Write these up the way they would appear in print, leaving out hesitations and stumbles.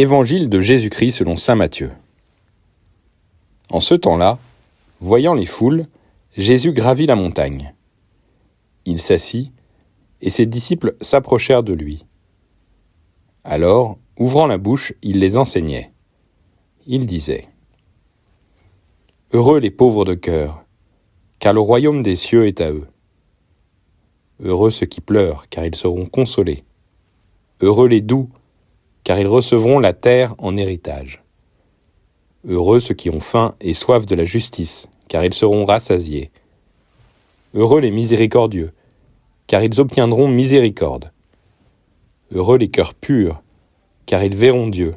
Évangile de Jésus-Christ selon saint Matthieu. En ce temps-là, voyant les foules, Jésus gravit la montagne. Il s'assit, et ses disciples s'approchèrent de lui. Alors, ouvrant la bouche, il les enseignait. Il disait : « Heureux les pauvres de cœur, car le royaume des cieux est à eux. Heureux ceux qui pleurent, car ils seront consolés. Heureux les doux, car ils recevront la terre en héritage. Heureux ceux qui ont faim et soif de la justice, car ils seront rassasiés. Heureux les miséricordieux, car ils obtiendront miséricorde. Heureux les cœurs purs, car ils verront Dieu.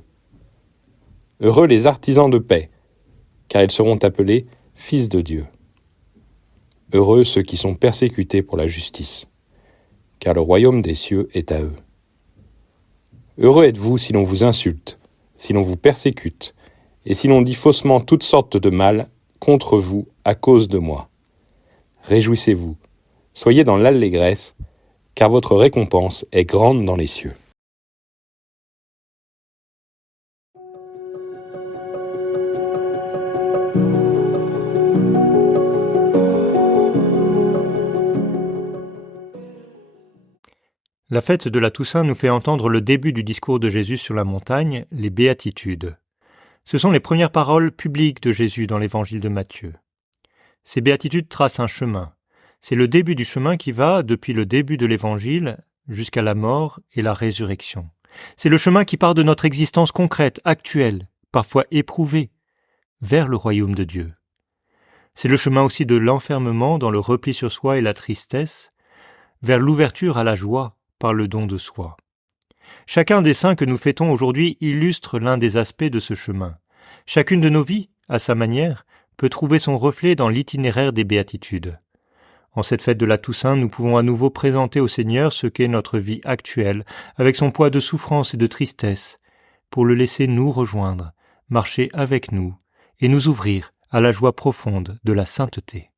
Heureux les artisans de paix, car ils seront appelés fils de Dieu. Heureux ceux qui sont persécutés pour la justice, car le royaume des cieux est à eux. Heureux êtes-vous si l'on vous insulte, si l'on vous persécute, et si l'on dit faussement toutes sortes de mal contre vous à cause de moi. Réjouissez-vous, soyez dans l'allégresse, car votre récompense est grande dans les cieux. La fête de la Toussaint nous fait entendre le début du discours de Jésus sur la montagne, les béatitudes. Ce sont les premières paroles publiques de Jésus dans l'évangile de Matthieu. Ces béatitudes tracent un chemin. C'est le début du chemin qui va, depuis le début de l'évangile, jusqu'à la mort et la résurrection. C'est le chemin qui part de notre existence concrète, actuelle, parfois éprouvée, vers le royaume de Dieu. C'est le chemin aussi de l'enfermement dans le repli sur soi et la tristesse, vers l'ouverture à la joie par le don de soi. Chacun des saints que nous fêtons aujourd'hui illustre l'un des aspects de ce chemin. Chacune de nos vies, à sa manière, peut trouver son reflet dans l'itinéraire des béatitudes. En cette fête de la Toussaint, nous pouvons à nouveau présenter au Seigneur ce qu'est notre vie actuelle, avec son poids de souffrance et de tristesse, pour le laisser nous rejoindre, marcher avec nous et nous ouvrir à la joie profonde de la sainteté.